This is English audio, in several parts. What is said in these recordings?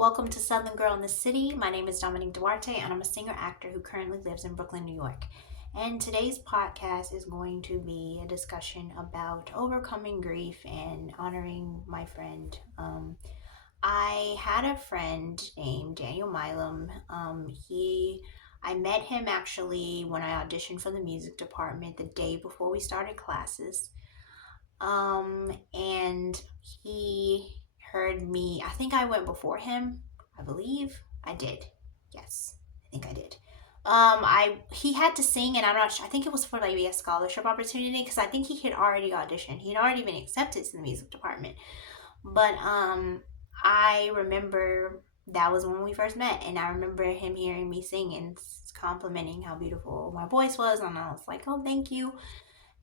Welcome to Southern Girl in the City. My name is Dominique Duarte, and I'm a singer-actor who currently lives in Brooklyn, New York. And today's podcast is going to be a discussion about overcoming grief and honoring my friend. I had a friend named Daniel Milam. I met him actually when I auditioned for the music department the day before we started classes. And he heard me. I think I went before him. I believe I did. Yes, I think I did. He had to sing, and I'm not sure. I think it was for maybe a scholarship opportunity because I think he had already auditioned. He had already been accepted to the music department. But I remember that was when we first met, and I remember him hearing me sing and complimenting how beautiful my voice was, and I was like, "Oh, thank you."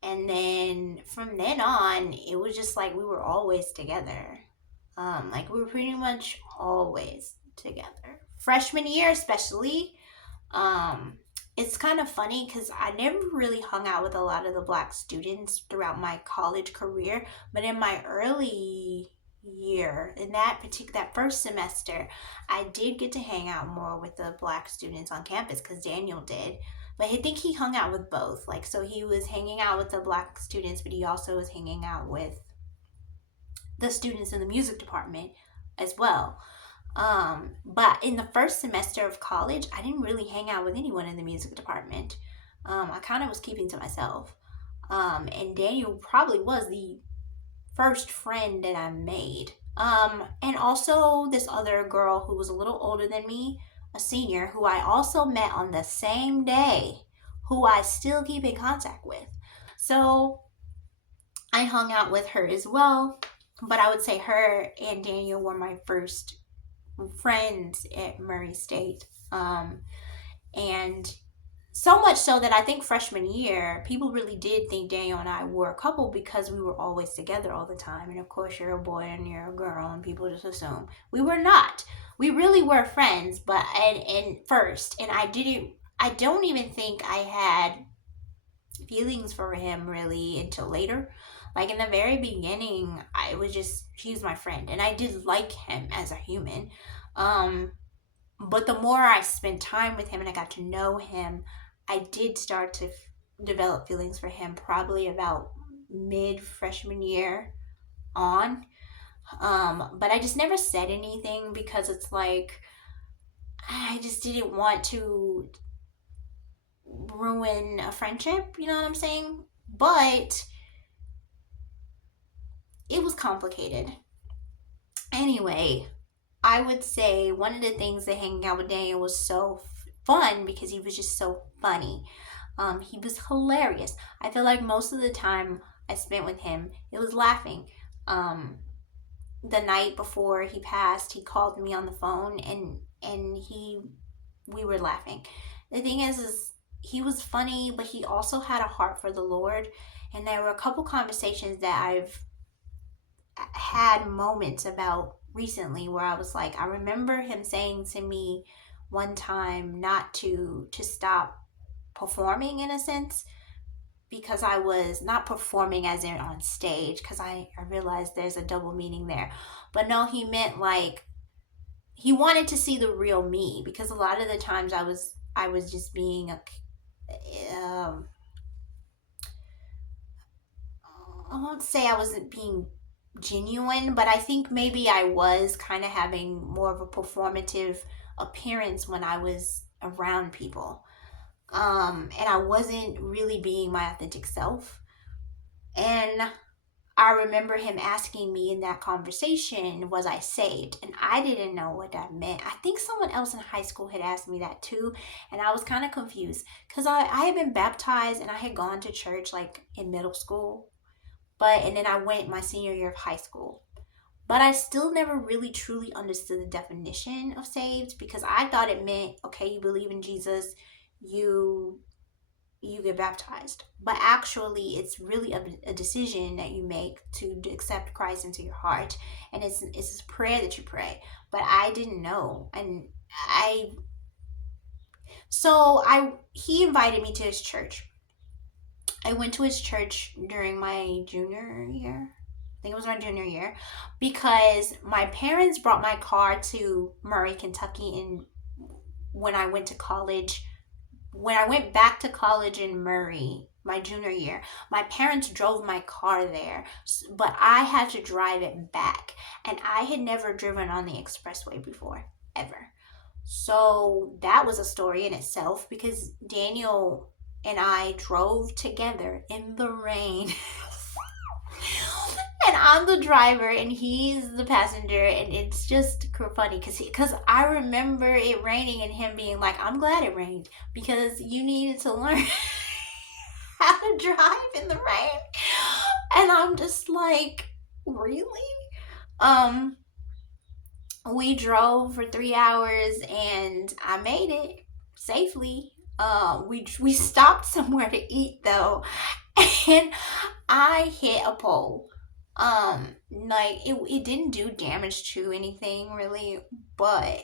And then from then on, it was just like we were always together. Like we were pretty much always together. Freshman year, especially. It's kind of funny because I never really hung out with a lot of the black students throughout my college career, but in my early year, in that first semester, I did get to hang out more with the black students on campus because Daniel did. But I think he hung out with both. Like, so he was hanging out with the black students, but he also was hanging out with the students in the music department as well. But in the first semester of college, I didn't really hang out with anyone in the music department. I kind of was keeping to myself. And Daniel probably was the first friend that I made. And also this other girl who was a little older than me, a senior, who I also met on the same day, who I still keep in contact with. So I hung out with her as well. But I would say her and Daniel were my first friends at Murray State. And so much so that I think freshman year, people really did think Daniel and I were a couple because we were always together all the time. And of course, you're a boy and you're a girl, and people just assume we were not. We really were friends, but and first, and I don't even think I had feelings for him really until later. Like in the very beginning, I was just, he's my friend, and I did like him as a human. But the more I spent time with him and I got to know him, I did start to develop feelings for him probably about mid freshman year on. But I just never said anything because it's like, I just didn't want to ruin a friendship, you know what I'm saying? But it was complicated. Anyway, I would say one of the things that hanging out with Daniel was so fun because he was just so funny. He was hilarious. I feel like most of the time I spent with him, it was laughing. The night before he passed, he called me on the phone and we were laughing. The thing is he was funny, but he also had a heart for the Lord. And there were a couple conversations that I've had moments about recently where I was like, I remember him saying to me one time not to stop performing in a sense, because I was not performing as in on stage, because I realized there's a double meaning there. But no, he meant like he wanted to see the real me, because a lot of the times I was just being I won't say I wasn't being genuine, but I think maybe I was kind of having more of a performative appearance when I was around people. And I wasn't really being my authentic self. And I remember him asking me in that conversation, was I saved? And I didn't know what that meant. I think someone else in high school had asked me that too. And I was kind of confused because I had been baptized and I had gone to church like in middle school. And then I went my senior year of high school. But I still never really truly understood the definition of saved, because I thought it meant, okay, you believe in Jesus, you get baptized. But actually, it's really a decision that you make to accept Christ into your heart. And it's a prayer that you pray. But I didn't know. And he invited me to his church. I went to his church during my junior year. I think it was my junior year, because my parents brought my car to Murray, Kentucky, and when I went to college, when I went back to college in Murray, my junior year, my parents drove my car there, but I had to drive it back. And I had never driven on the expressway before, ever. So that was a story in itself because Daniel and I drove together in the rain. And I'm the driver and he's the passenger, and it's just funny because I remember it raining and him being like, I'm glad it rained because you needed to learn how to drive in the rain. And I'm just like, really? um we drove for 3 hours and I made it safely. We stopped somewhere to eat though, and I hit a pole. Like it didn't do damage to anything really, but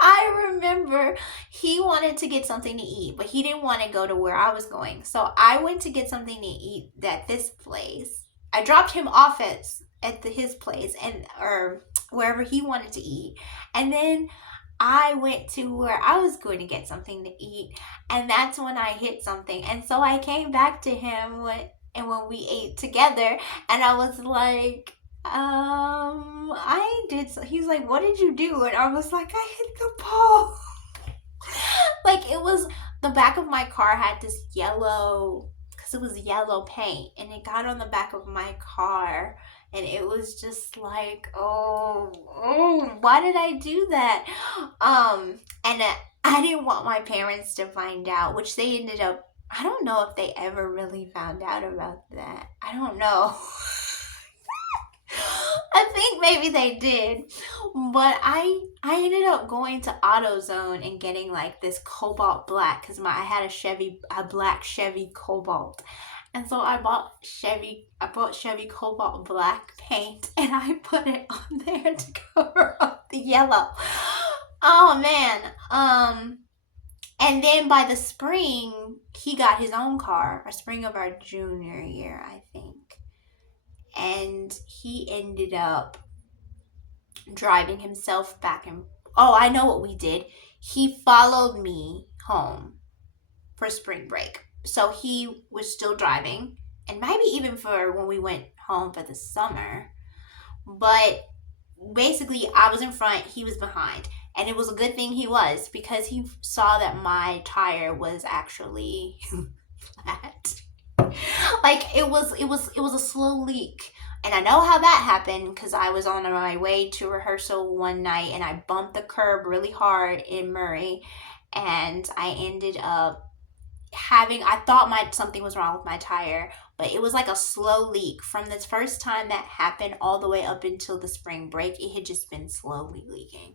I remember he wanted to get something to eat, but he didn't want to go to where I was going. So I went to get something to eat at this place. I dropped him off his place and or wherever he wanted to eat. And then I went to where I was going to get something to eat, and that's when I hit something. And so I came back to him when we ate together, and I was like, I did. He's like, what did you do? And I was like, I hit the pole. Like it was the back of my car had this yellow, because it was yellow paint, and it got on the back of my car, and it was just like, oh, why did I do that? And I didn't want my parents to find out, which they ended up. I don't know if they ever really found out about that. I don't know. I think maybe they did, but I ended up going to AutoZone and getting like this cobalt black because I had a black Chevy Cobalt, and so I bought Chevy Cobalt black paint and I put it on there to cover up the yellow. Oh man, and then by the spring he got his own car, a spring of our junior year, I think, and he ended up driving himself back and oh, I know what we did. He followed me home for spring break. So he was still driving, and maybe even for when we went home for the summer. But basically I was in front, he was behind. And it was a good thing he was, because he saw that my tire was actually flat. Like it was a slow leak. And I know how that happened because I was on my way to rehearsal one night and I bumped the curb really hard in Murray, and I ended up I thought something was wrong with my tire, but it was like a slow leak from the first time that happened all the way up until the spring break. It had just been slowly leaking.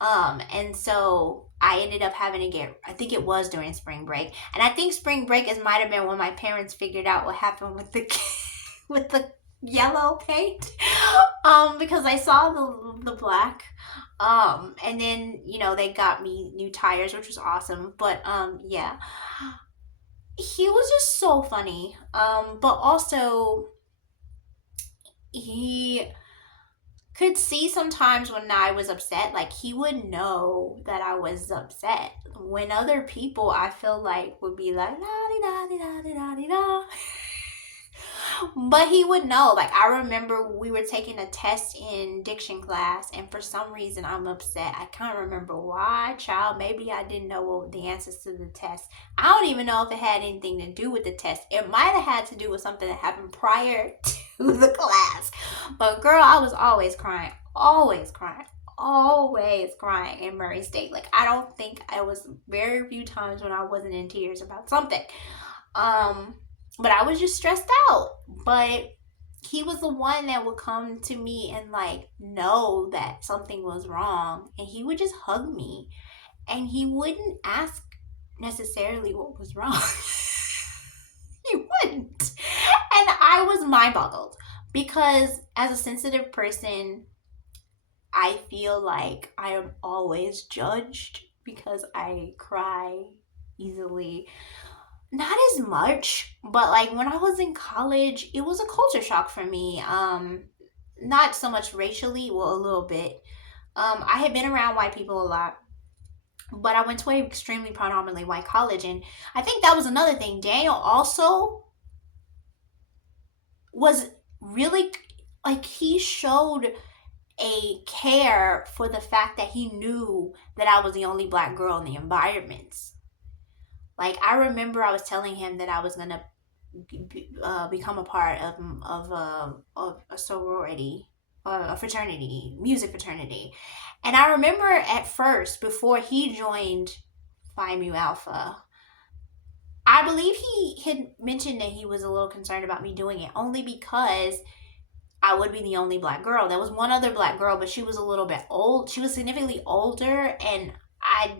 And so I ended up having to I think it was during spring break. And I think spring break might have been when my parents figured out what happened with with the yellow paint. Because I saw the black. And then, they got me new tires, which was awesome. But, yeah, he was just so funny. But also he could see sometimes when I was upset, like he would know that I was upset. When other people, I feel like, would be like, la di da di da di da di da. But he would know. Like I remember we were taking a test in diction class, and for some reason I'm upset. I can't remember why, child. Maybe I didn't know what the answers to the test. I don't even know if it had anything to do with the test. It might have had to do with something that happened prior to the class. But girl, I was always crying in Murray State. Like I don't think I was very few times when I wasn't in tears about something. But I was just stressed out. But he was the one that would come to me and like know that something was wrong, and he would just hug me, and he wouldn't ask necessarily what was wrong. He wouldn't. And I was mind boggled because as a sensitive person, I feel like I am always judged because I cry easily. Not as much, but like when I was in college, it was a culture shock for me. Not so much racially, well, a little bit. I had been around white people a lot, but I went to an extremely predominantly white college, and I think that was another thing. Daniel also was really like he showed a care for the fact that he knew that I was the only black girl in the environments. Like I remember I was telling him that I was gonna become a part of a sorority, a fraternity, music fraternity, and I remember at first before he joined Phi Mu Alpha, I believe he had mentioned that he was a little concerned about me doing it only because I would be the only black girl. There was one other black girl, but she was a little bit old. She was significantly older, and I.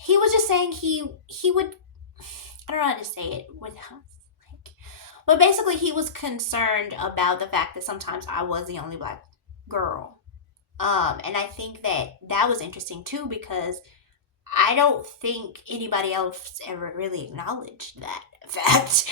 He was just saying he would. I don't know how to say it without like, but basically he was concerned about the fact that sometimes I was the only black girl. And I think that that was interesting too because I don't think anybody else ever really acknowledged that fact.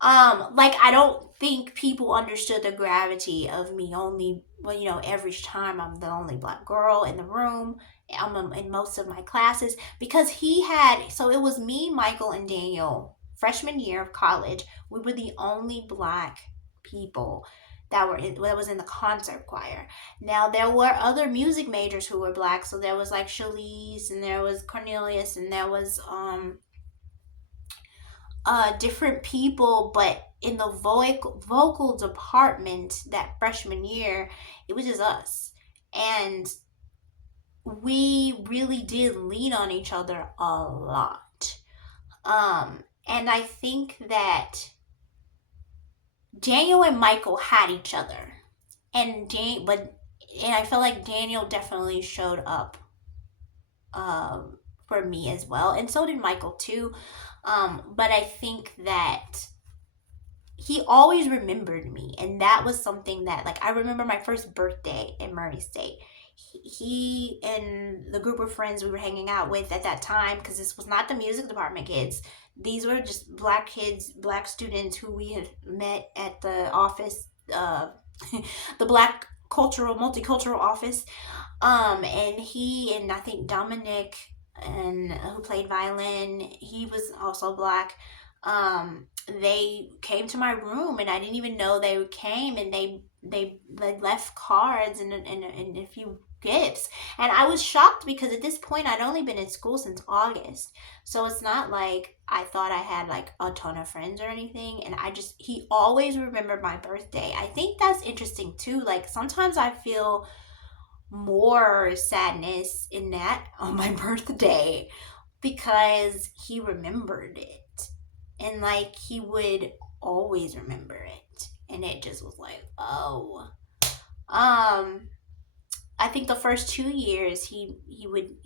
Like I don't think people understood the gravity of me only, well, every time I'm the only black girl in the room. I'm in most of my classes because he had, so it was me, Michael, and Daniel, freshman year of college. We were the only black people that was in the concert choir. Now there were other music majors who were black, so there was like Shalise and there was Cornelius and there was different people, but in the vocal department that freshman year, it was just us. And we really did lean on each other a lot. And I think that Daniel and Michael had each other. And I feel like Daniel definitely showed up for me as well, and so did Michael too. But I think that he always remembered me, and that was something that, like, I remember my first birthday in Murray State. He and the group of friends we were hanging out with at that time, because this was not the music department kids. These were just black kids, black students who we had met at the office, the black cultural multicultural office. And he and I think Dominic, and who played violin, he was also black. They came to my room, and I didn't even know they came, and they left cards and a few gifts, and I was shocked because at this point I'd only been in school since August, so it's not like I thought I had like a ton of friends or anything. And he always remembered my birthday. I think that's interesting too. Like sometimes I feel more sadness in that on my birthday because he remembered it, and like he would always remember it, and it just was like, oh. I think the first 2 years he would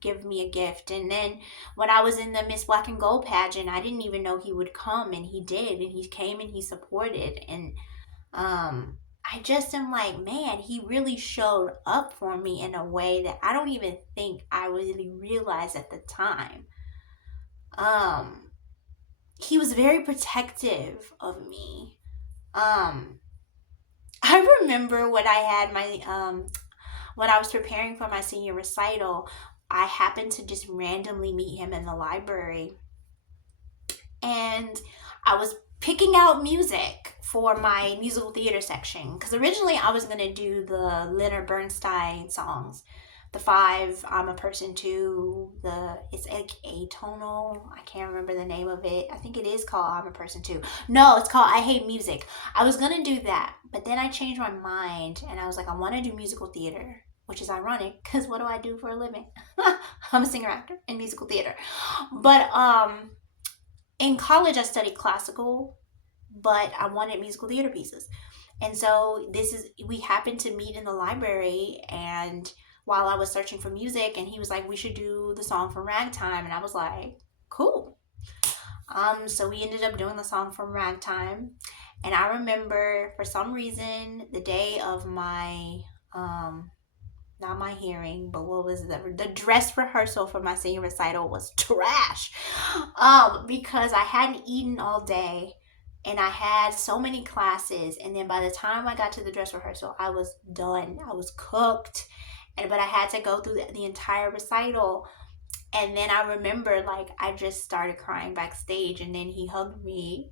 give me a gift, and then when I was in the Miss Black and Gold pageant, I didn't even know he would come, and he did, and he came and he supported. And I just am like, man, he really showed up for me in a way that I don't even think I really realized at the time. Um, he was very protective of me. Um, I remember when I had my when I was preparing for my senior recital, I happened to just randomly meet him in the library, and I was picking out music for my musical theater section because originally I was going to do the Leonard Bernstein songs, the five, I'm a person too, it's like atonal, I can't remember the name of it. I think it is called I'm a person too. No, it's called I Hate Music. I was going to do that, but then I changed my mind and I was like, I want to do musical theater, which is ironic because what do I do for a living? I'm a singer actor in musical theater. But in college I studied classical, but I wanted musical theater pieces. And so we happened to meet in the library, and while I was searching for music, and he was like, we should do the song from Ragtime. And I was like, cool. So we ended up doing the song from Ragtime. And I remember for some reason the day of my not my hearing, but what was the dress rehearsal for my senior recital was trash. Because I hadn't eaten all day and I had so many classes, and then by the time I got to the dress rehearsal, I was done. I was cooked. And but I had to go through the entire recital. And then I remember, like, I just started crying backstage, and then he hugged me.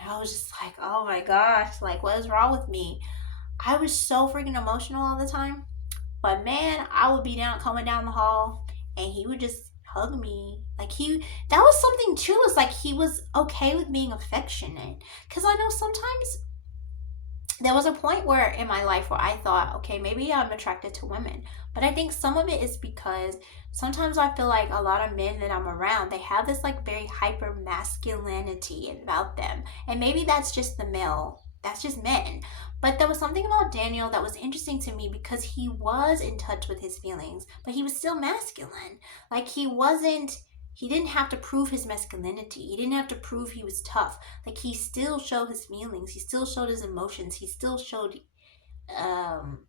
And I was just like, oh my gosh, like, what is wrong with me? I was so freaking emotional all the time. But man, I would be down, coming down the hall, and he would just hug me. Like, that was something too. It's like he was okay with being affectionate. Because I know sometimes there was a point where in my life where I thought, okay, maybe I'm attracted to women. But I think some of it is because sometimes I feel like a lot of men that I'm around, they have this like very hyper masculinity about them. And maybe that's just the male, that's just men. But there was something about Daniel that was interesting to me because he was in touch with his feelings, but he was still masculine. Like he didn't have to prove his masculinity. He didn't have to prove he was tough. Like he still showed his feelings. He still showed his emotions. He still showed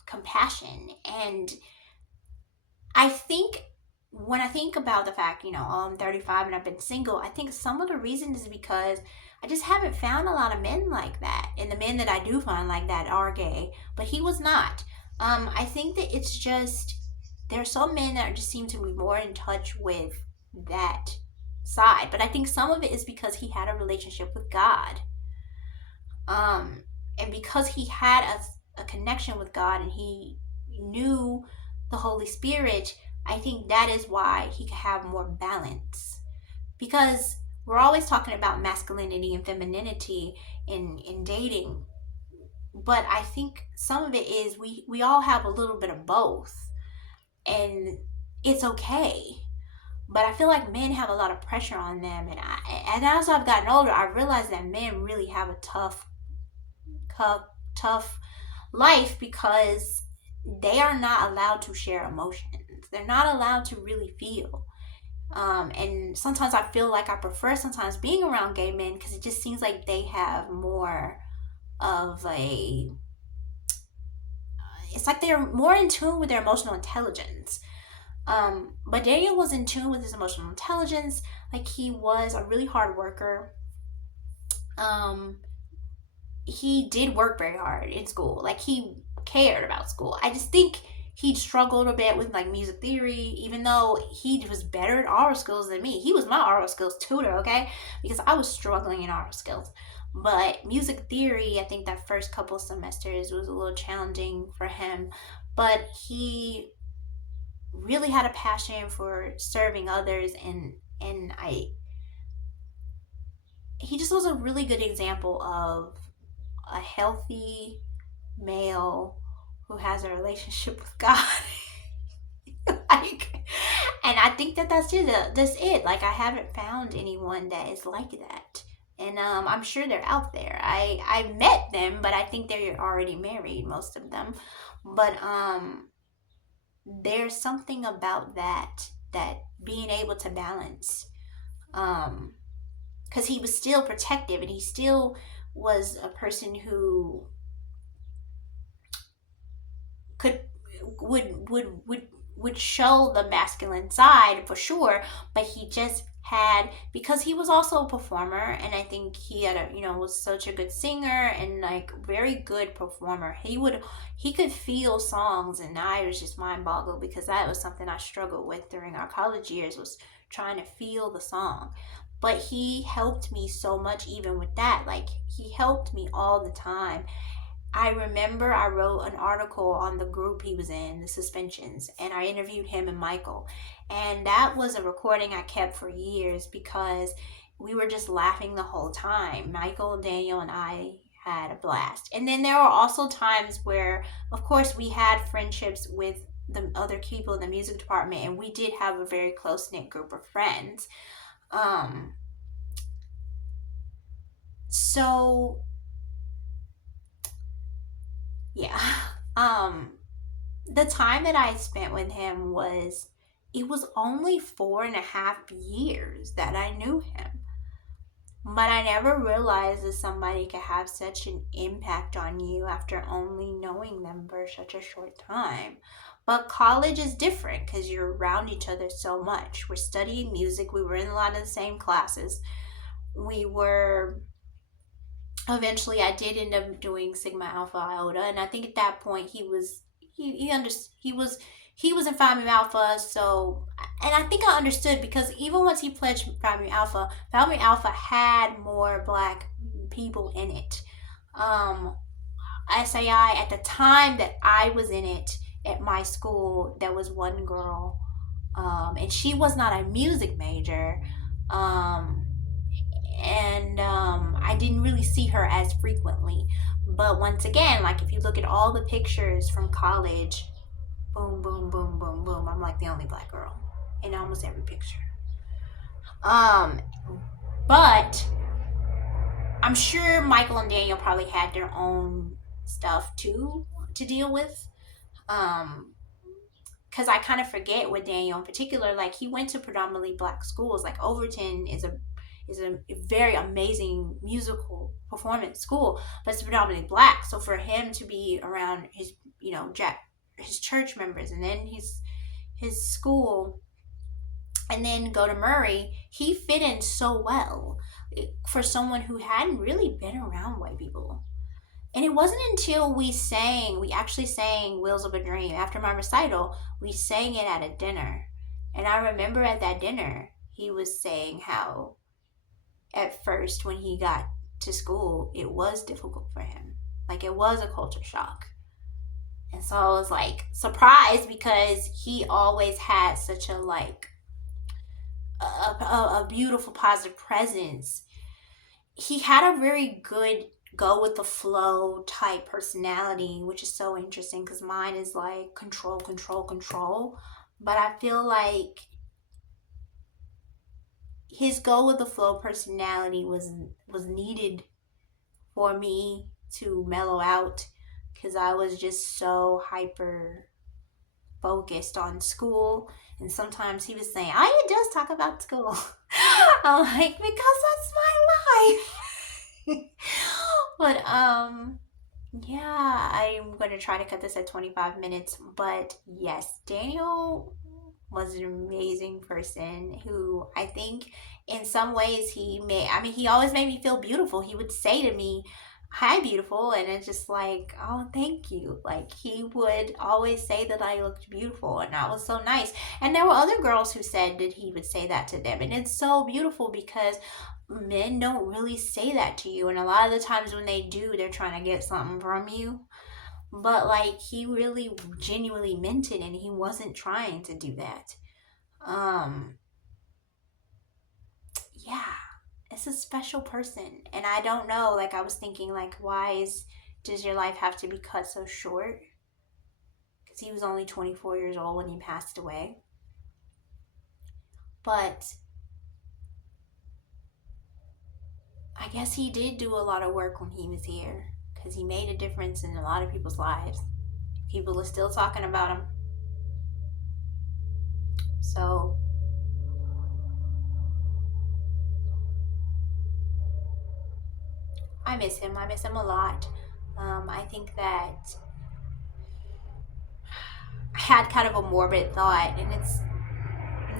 compassion. And I think when I think about the fact, oh, I'm 35 and I've been single, I think some of the reason is because I just haven't found a lot of men like that. And the men that I do find like that are gay, but he was not. I think that it's just there are some men that just seem to be more in touch with that side. But I think some of it is because he had a relationship with God. And because he had a connection with God and he knew the Holy Spirit, I think that is why he could have more balance. Because we're always talking about masculinity and femininity in dating. But I think some of it is we all have a little bit of both. And it's okay. But I feel like men have a lot of pressure on them. And as I've gotten older, I realized that men really have a tough life because they are not allowed to share emotions. They're not allowed to really feel. And sometimes I feel like I prefer sometimes being around gay men because it just seems like they have more of a. It's like they're more in tune with their emotional intelligence. But Daniel was in tune with his emotional intelligence. Like he was a really hard worker. Um, he did work very hard in school. Like he cared about school. I just think he struggled a bit with like music theory, even though he was better at oral skills than me. He was my oral skills tutor, okay? Because I was struggling in oral skills. But music theory, I think that first couple semesters was a little challenging for him. But he really had a passion for serving others, and he just was a really good example of a healthy male who has a relationship with God. Like, and I think that that's it. Like, I haven't found anyone that is like that. And I'm sure they're out there. I met them, but I think they're already married, most of them. But there's something about that being able to balance. Because he was still protective, and he still was a person who could would show the masculine side for sure, but he just had, because he was also a performer, and I think he had was such a good singer and like very good performer. He could feel songs, and I was just mind boggled because that was something I struggled with during our college years, was trying to feel the song. But he helped me so much even with that. Like he helped me all the time. I remember I wrote an article on the group he was in, the suspensions, and I interviewed him and Michael. And that was a recording I kept for years because we were just laughing the whole time. Michael, Daniel, and I had a blast. And then there were also times where, of course, we had friendships with the other people in the music department, and we did have a very close knit group of friends. Um, so yeah. Um, the time that I spent with him it was only 4.5 years that I knew him. But I never realized that somebody could have such an impact on you after only knowing them for such a short time. But college is different because you're around each other so much. We're studying music, we were in a lot of the same classes. We were eventually I did end up doing Sigma Alpha Iota, and I think at that point he was in Phi Mu Alpha, so and I think I understood because even once he pledged Phi Mu Alpha had more black people in it. Um, SAI at the time that I was in it at my school, there was one girl, and she was not a music major. Um, and I didn't really see her as frequently. But once again, like if you look at all the pictures from college, boom, boom, boom, boom, boom, I'm like the only black girl in almost every picture. Um, but I'm sure Michael and Daniel probably had their own stuff too to deal with. Um, because I kind of forget with Daniel in particular, like he went to predominantly black schools. Like Overton is a very amazing musical performance school, but it's predominantly black. So for him to be around his his church members and then his school and then go to Murray, he fit in so well for someone who hadn't really been around white people. And it wasn't until we actually sang Wheels of a Dream after my recital, we sang it at a dinner. And I remember at that dinner, he was saying how at first when he got to school, it was difficult for him. Like it was a culture shock. And so I was like surprised because he always had such a a beautiful positive presence. He had a very good go with the flow type personality, which is so interesting because mine is like control, control, control. But I feel like his go with the flow personality was needed for me to mellow out because I was just so hyper focused on school. And sometimes he was saying, "I just talk about school." I'm like, because that's my life. But yeah, I'm going to try to cut this at 25 minutes. But yes, Daniel was an amazing person who I think in some ways he always made me feel beautiful. He would say to me, "Hi, beautiful." And it's just like, "Oh, thank you." Like he would always say that I looked beautiful, and that was so nice. And there were other girls who said that he would say that to them. And it's so beautiful because men don't really say that to you. And a lot of the times when they do, they're trying to get something from you. But like he really genuinely meant it and he wasn't trying to do that. Um yeah, it's a special person. And I don't know, like I was thinking like does your life have to be cut so short? Cuz he was only 24 years old when he passed away. But I guess he did do a lot of work when he was here cuz he made a difference in a lot of people's lives. People are still talking about him. So I miss him. I miss him a lot. I think that I had kind of a morbid thought, and it's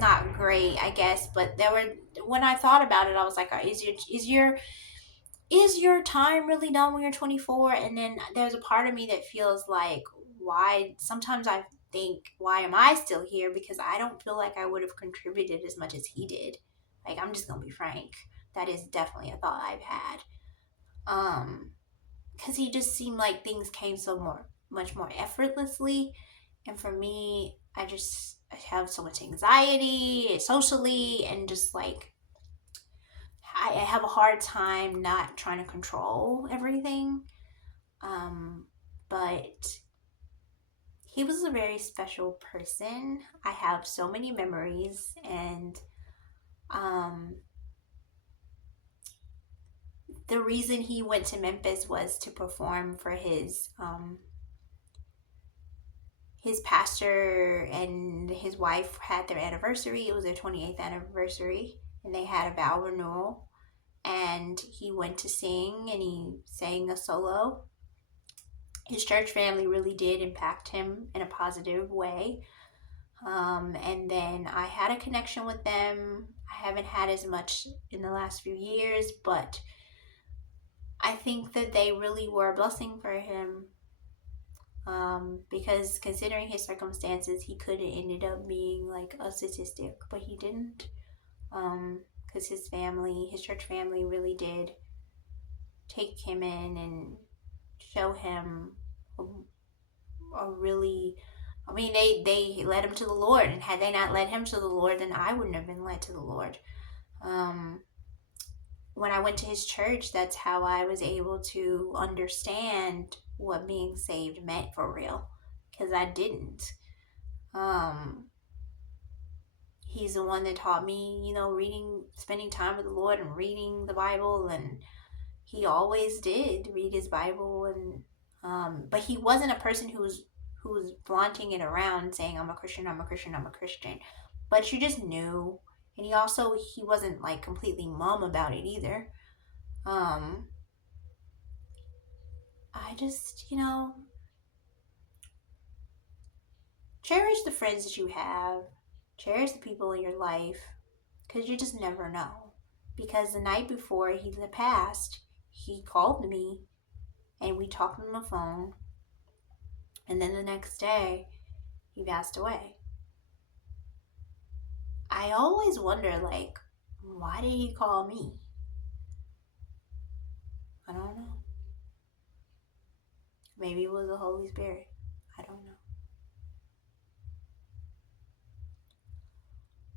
not great, I guess. But there were when I thought about it, I was like, is your time really done when you're 24? And then there's a part of me that feels like, why? Sometimes I think, why am I still here? Because I don't feel like I would have contributed as much as he did. Like I'm just gonna be frank. That is definitely a thought I've had. Um, because he just seemed like things came much more effortlessly, and for me I have so much anxiety socially and just like I have a hard time not trying to control everything. um but he was a very special person. I have so many memories, and um the reason he went to Memphis was to perform for his pastor and his wife had their anniversary. It was their 28th anniversary, and they had a vow renewal. and he went to sing and he sang a solo. His church family really did impact him in a positive way. And then I had a connection with them. I haven't had as much in the last few years, but I think that they really were a blessing for him. Because considering his circumstances, he could have ended up being like a statistic, but he didn't. Because his family, his church family, really did take him in and show him a really, I mean, they led him to the Lord, and had they not led him to the Lord, then I wouldn't have been led to the Lord. Um, when I went to his church, that's how I was able to understand what being saved meant for real, because I didn't. Um, he's the one that taught me, reading, spending time with the Lord and reading the Bible, and he always did read his Bible, and but he wasn't a person who was flaunting it around saying I'm a Christian, I'm a Christian, I'm a Christian. But you just knew. And he wasn't like completely mum about it either. Um I just, cherish the friends that you have. Cherish the people in your life, cuz you just never know. Because the night before he passed, he called me and we talked on the phone, and then the next day he passed away. I always wonder, like, why did he call me? I don't know. Maybe it was the Holy Spirit. I don't know.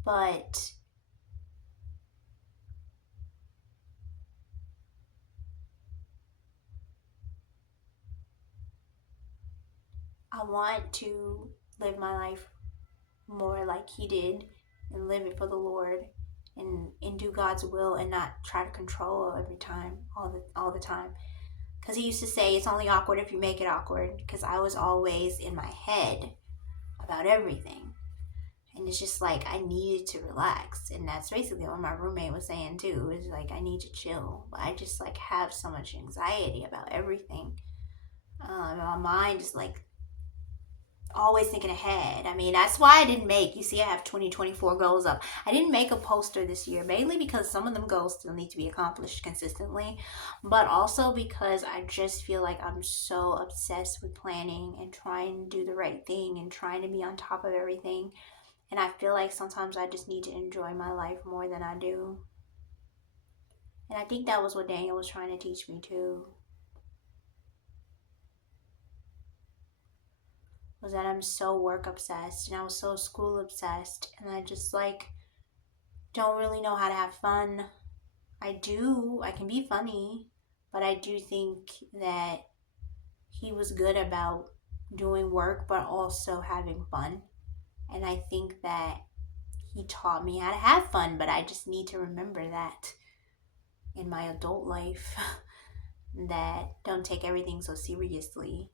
But I want to live my life more like he did, and live it for the Lord, and do God's will, and not try to control every time, all the time. Because he used to say it's only awkward if you make it awkward. Because I was always in my head about everything. And it's just like I needed to relax. And that's basically what my roommate was saying too. It's like I need to chill. But I just like have so much anxiety about everything. My mind is like always thinking ahead. I mean, that's why I didn't make, you see, I have 2024 goals up. I didn't make a poster this year, mainly because some of them goals still need to be accomplished consistently, but also because I just feel like I'm so obsessed with planning and trying to do the right thing and trying to be on top of everything. And I feel like sometimes I just need to enjoy my life more than I do. And I think that was what Daniel was trying to teach me too. Was that I'm so work obsessed and I was so school obsessed, and I just like don't really know how to have fun. I can be funny, but I do think that he was good about doing work but also having fun. And I think that he taught me how to have fun, but I just need to remember that in my adult life, that don't take everything so seriously.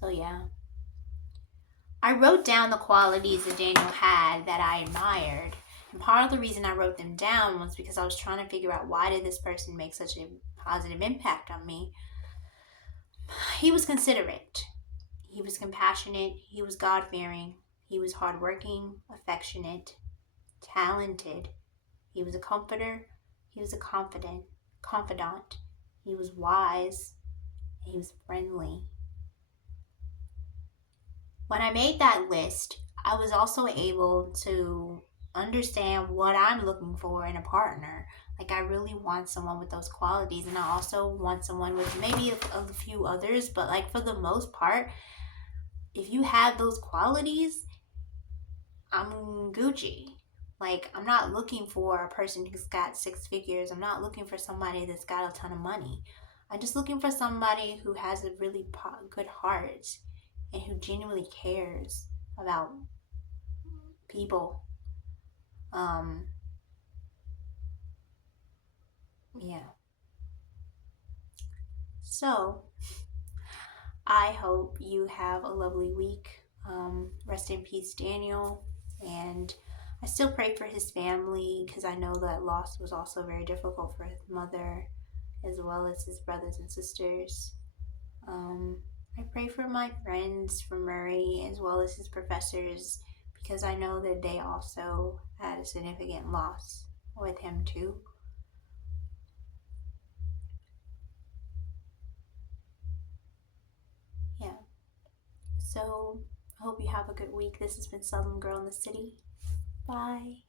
So yeah. I wrote down the qualities that Daniel had that I admired. And part of the reason I wrote them down was because I was trying to figure out, why did this person make such a positive impact on me? He was considerate. He was compassionate. He was God-fearing. He was hardworking, affectionate, talented. He was a comforter. He was a confidant. He was wise. He was friendly. When I made that list, I was also able to understand what I'm looking for in a partner. Like, I really want someone with those qualities, and I also want someone with maybe a few others, but like for the most part, if you have those qualities, I'm Gucci. Like, I'm not looking for a person who's got six figures. I'm not looking for somebody that's got a ton of money. I'm just looking for somebody who has a really good heart and who genuinely cares about people. Um, yeah. So, I hope you have a lovely week. Rest in peace, Daniel. And I still pray for his family because I know that loss was also very difficult for his mother as well as his brothers and sisters. Um, I pray for my friends from Murray as well as his professors because I know that they also had a significant loss with him too. Yeah. So I hope you have a good week. This has been Southern Girl in the City. Bye.